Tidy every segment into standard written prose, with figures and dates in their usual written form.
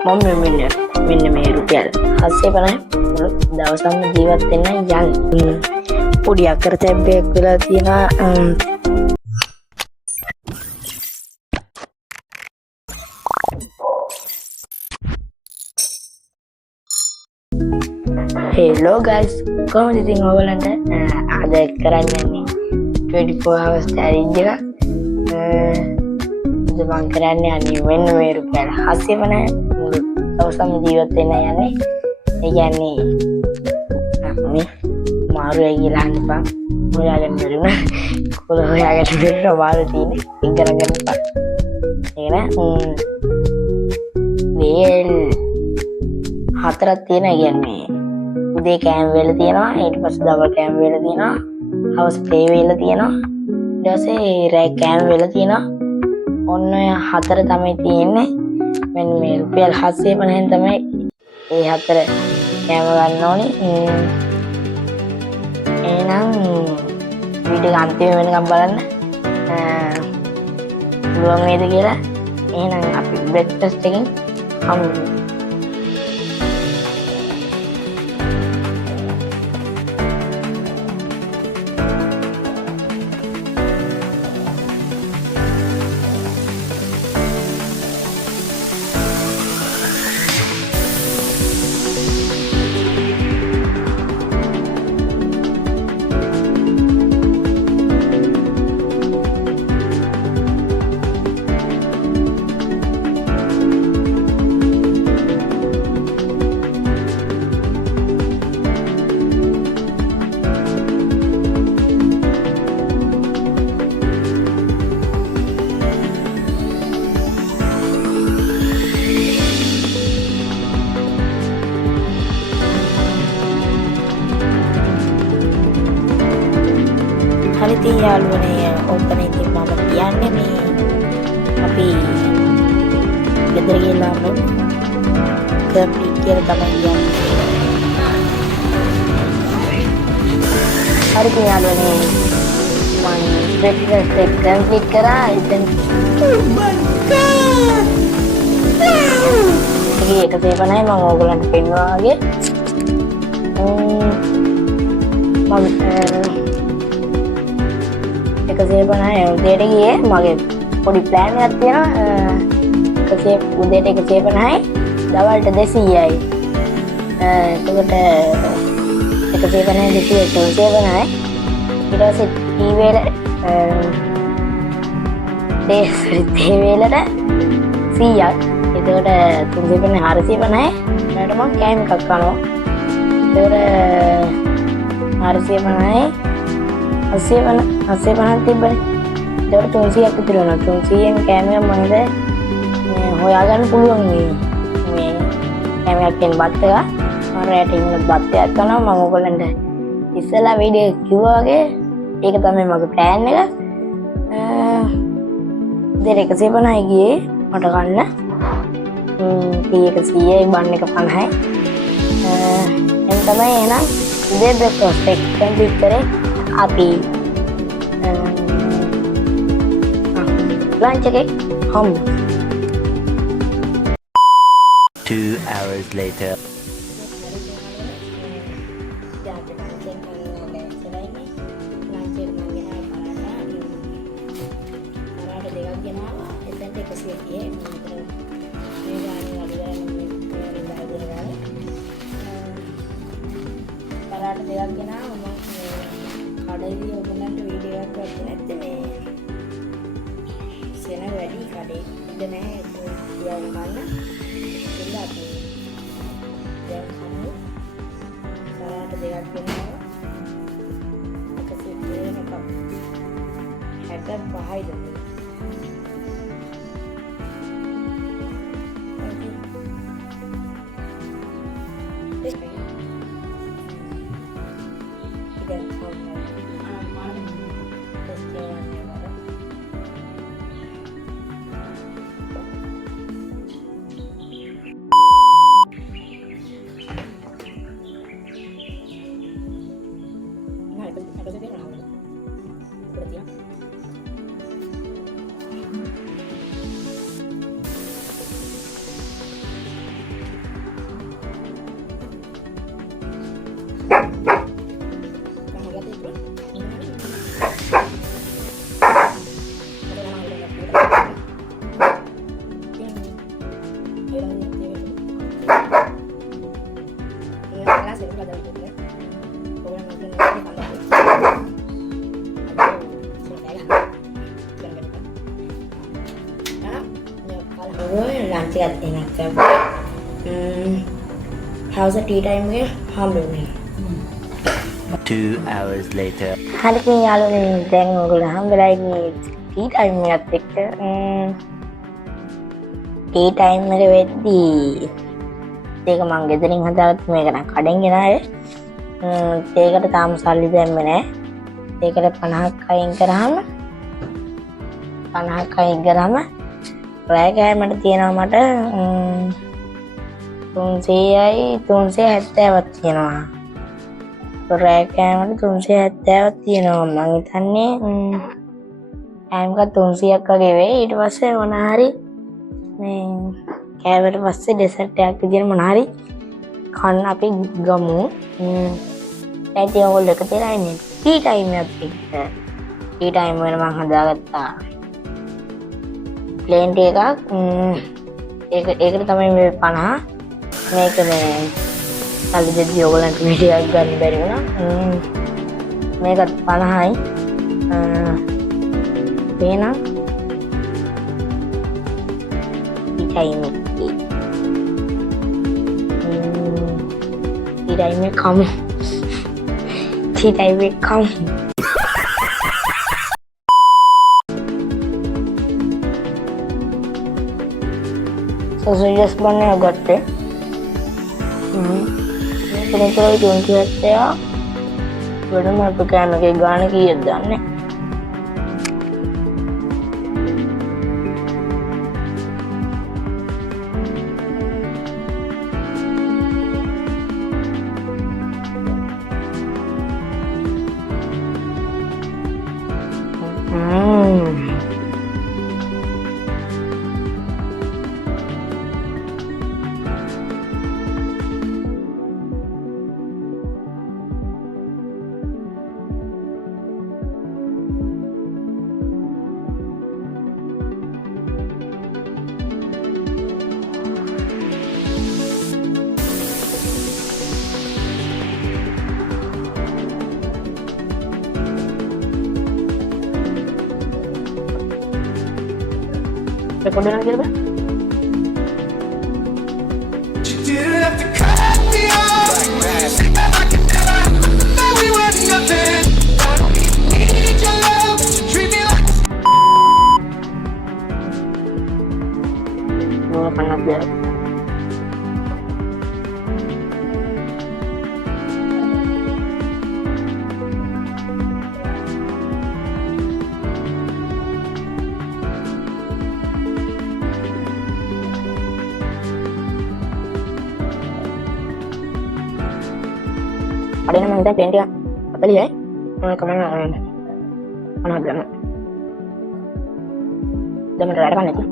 මම මෙන්න මේ රුපියල් 750 මුළු දවසම ජීවත් වෙන්න යන්නේ. පොඩි අකර තැබ්බයක් වෙලා තියෙනවා. හෙලෝ ගයිස්, කොහොමද ඉතින් ඔයගලන්ට අද කරන්න යන්නේ 24 hours challenge එක. මම කරන්න යන්නේ මෙන්න මේ රුපියල් 750 මුළු දවසම ජීවත් වෙන්න යන්නේ. ඒ කියන්නේ මේ මාරුයි කියලා හිතපන්. හොයාගන්න බැරිුණා. කොහොම හොයාගන්න බැරිුණා මාරු තියෙන්නේ. ඒක ගණන් ගන්නපන්. ඒක වේල් හතරක් තියෙන. කියන්නේ උදේ කෑම වේල තියෙනවා, ඊට පස්සේ දවල් කෑම වේල තියෙනවා, හවස් ප්ලේ වේල තියෙනවා, ඊට පස්සේ රෑ කෑම වේල තියෙනවා. ඔන්න ඔය හතර තමයි තියෙන්නේ. මෙන්න මේ රුපියල් 750න් තමයි ඒ හතර කෑම ගන්න ඕනේ. එහෙනම් වීඩියෝ අන්තිම වෙනකම් බලන්න. පුළුවන් වේද කියලා. එහෙනම් අපි බ්‍රෙක්ෆාස්ට් එකෙන් හමු වෙමු. හරිදී යාළුවනේ, ඔතන ඉතින් මම කියන්නේ මේ අපි ගෙදර ගිහලා කම්ප්ලීට් කියලා තමයි කියන්නේ. හරිදී යාළුවනේ, මම බ්‍රෙක්ෆාස්ට් එක කම්ප්ලීට් කරා. ඉතින් ඒක 150යි මම ඕගොල්ලන්ට පෙන්වනවා වගේ. මම 150 උදේට ගියේ. මගේ පොඩි ප්ලෑන් එකක් තියෙනවා. උදේට 150යි, දවල්ට 200යි. එතකොට 150 200 350යි. ඊට පස්සේ ටී වේල තේ වේලට 100ක්. එතකොට 350 450යි. ඊට මම කෑම එකක් කනවා. එතකොට 450යි 850 තිබ්බනේ. ඒකට 300ක් විතර වුණා. 300න් කෑම එක මම හොයාගන්න පුළුවන් මේ කෑම එකෙන් බත් එක. මම රැට ඉන්න බත් එකක් කනවා. මම ඔයගොල්ලන්ට ඉස්සෙල්ලා වීඩියෝ කිව්වා වගේ ඒක තමයි මගේ ප්ලෑන් එක. දෙර 150යි ගියේ මට ගන්න. ටී එක 100යි, බන් එක 50යි. එන් තමයි එහෙනම් උදේ බ්‍රෙක්ෆාස්ට් එක කම්ප්ලීට් කරේ. අපි lunch එකේ හමු. 2 hours later. පරාට දෙකක් ගෙනාවා. මම කඩේදී ඔයගොල්ලන්ට වීඩියෝ එකක් ගන්න නැත්තේ මේ සෙන වැඩි කඩේ ඉඳ නැහැ. ඒක තියාගෙන ගන්න. ඉතින් අපි දැන් කමු. පරාට දෙකක් ගෙනාවා. 65යි දුන්නේ. ලන්ච් එකත් එනක් හවස ටී ටයිම් එක හම්බුනේ 2 hours later. හරි ඉතින් යාළුවනේ දැන් ඔයගොල්ලෝ හම්බෙලා ඉන්නේ ටී ටයිම් එකත් එක්ක ටී ටයිම් එක වෙද්දී ඒක මං ගෙදරින් හදාගත්ත මේක නම් කඩෙන් ගෙන ආයේ ඒකට තාම සල්ලි දැම්මේ නැහැ ඒකට 50ක් අයින් කරාම රෑ කෑමට තියෙනවා මට 300යි 370ක් තියෙනවා රෑ කෑමට 370ක් තියෙනවා මම හිතන්නේ ටයිම් එක 300ක් වගේ වෙයි ඊට පස්සේ මොන හරි මේ කෑවට පස්සේ ඩෙසර්ට් එකක් විදියට මොන හරි කන්න අපි ගමු ඒත් ඔයගොල්ලෝ එක තේරෙලා ඉන්නේ ටී ටයිම් එකත් එක්ක ටී ටයිම් එක මම හදාගත්තා ප්ලේන් ටී එකක් ඒකට තමයි මේ 50 මේක මේ සල්ලි දෙද්දී ඔයගොල්ලන්ට වීඩියෝ එකක් ගන්න බැරි වුණා මේකත් 50යි එහෙනම් ටයිම් එක කමු ටයිම් එක කමු සොසේජස් බන්නේ ගත්තේ මේක නතරයි 270 වෙනම අපේ කෑම එකේ ගාණ කීයද දන්නේ record na kita ba? Mga panat dia. Ada yang minta pengen dia apa dia? Kemana? Mana ada? Jangan ada kan itu?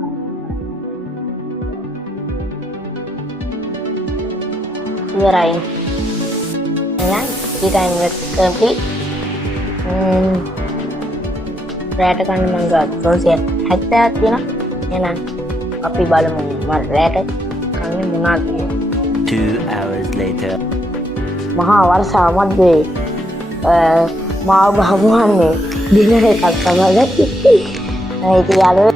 Iyain. Nah, kita ingin complete. Rata kan mangga. So saya hatta tiana. Enak. Tapi balam mar rata kan munag. 2 hours later. මහා වර්ෂාව මැද්දේ මාව බහමුවන්නේ දින එකක් තමයි ඒක යාළුවෝ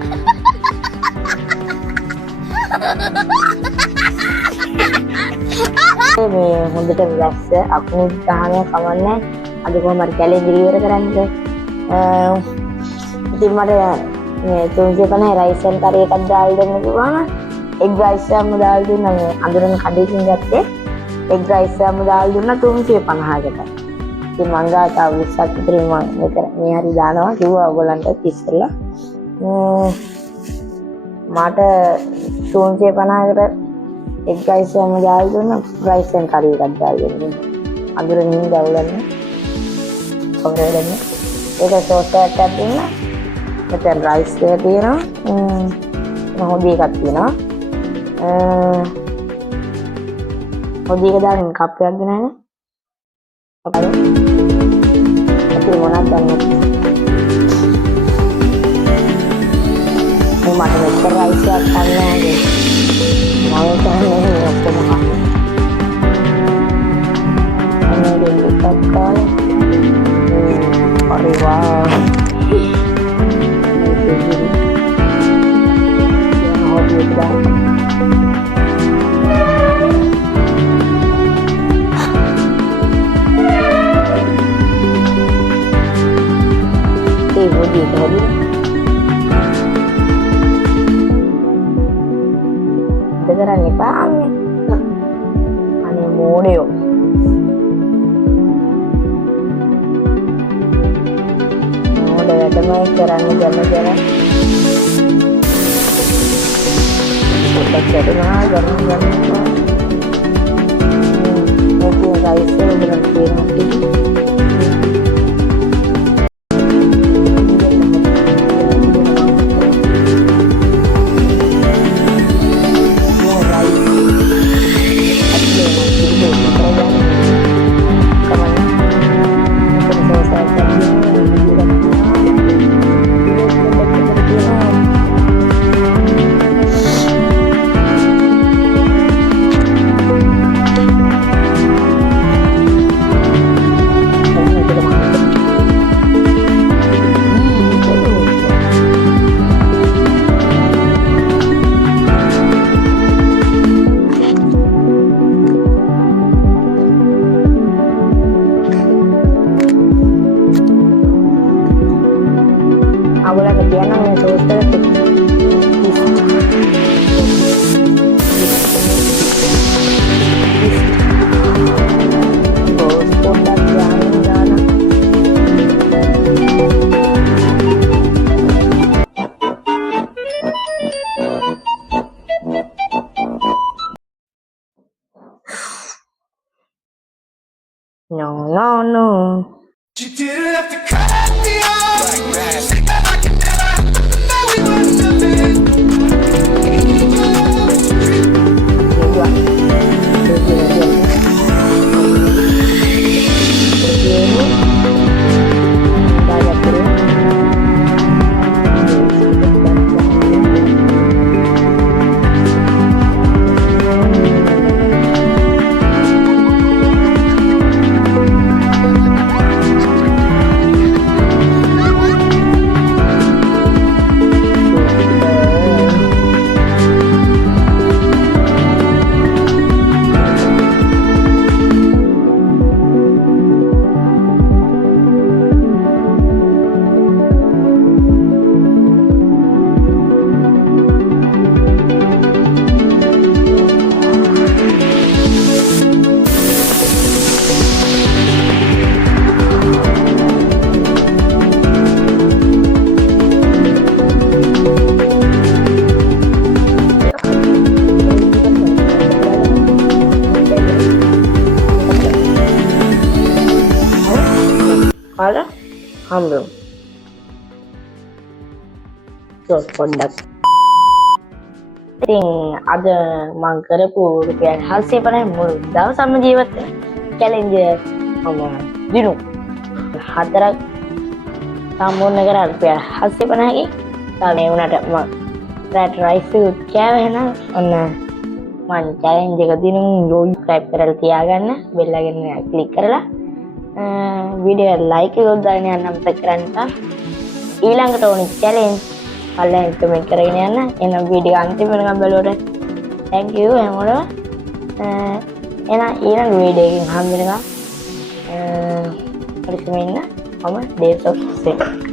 මේ හොඳට රැස්ස අකුණු ගහන කමන්නේ අද කොහමද කැලේ ඉවර කරන්න ඉතින් මට මේ 350 රයිස් එකක් කරේ එකක් දාලා දෙන්න කිව්වම එක් රයිස් එකක්ම දාලා දුන්නා මේ අඳුරන කඩේකින් ගත්තේ එක් රයිස් එකක්ම දාලා දුන්නා 350කට. ඉතින් මං ගාව තව 20ක් විතර මේ හරි දානවා කිව්වා ඔයගොල්ලන්ට ඉස්සෙල්ලා. මට 350කට එක් රයිස් එකක්ම දාලා දුන්නා රයිස් එකක් කරේ එකක් දාලා දුන්නා. අඳුරනින් දාවලන්නේ. කොහොමද ඒක සෝස් එකක් දුන්නා. මෙතන රයිස් එක තියෙනවා. හොඳ එකක් තියෙනවා. හොඳ එක දාගෙන කප් එකක් ගෙනන්නේ. අපල. අපි මොනවද දන්නේ? මේ මට මෙච්චර රයිස් එකක් ගන්න ඕනේ. mau caranya apa makan hanya dibukakan pariwang itu jadi yang hobi banget hobi tadi dengeran nih Pak aneh mode yuk udah ada main caranya jalan-jalan udah jadi mah jalan-jalan mungkin guys berhenti nanti Ahora que tienen eso ustedes no. You didn't have to cut me off like that. Say that I can never, that we must have been. Ada ambil terus produk ඉතින් අද මම කරපු රුපියල් 750 මුළු දවසම ජීවත් වෙන challenge මම දිනු හතරක් සම්පූර්ණ කරා රුපියල් 750 ගේ මේ වුණාට මම රැට් රයිස් එක කෑවේ නම් ඔන්න මම චැලෙන්ජ් එක දිනු සබ්ස්ක්‍රයිබ් කරලා තියාගන්න බෙල් එකෙන් ක්ලික් කරලා वीडियो लाइक දාන්න යන්න අමතක කරන්න එපා. ඊළඟට ඕනි චැලෙන්ජ් පල්ලෙන් කමෙන්ට් කරගෙන යන්න. එහෙනම් වීඩියෝ අන්තිම වෙනකම් බලුවට thank you හැමෝටම. එහෙනම් ඊළඟ වීඩියෝ එකකින් හම්බ වෙනකම් පරිස්සමෙන් ඉන්න. මම දේව් සොෆ්ට්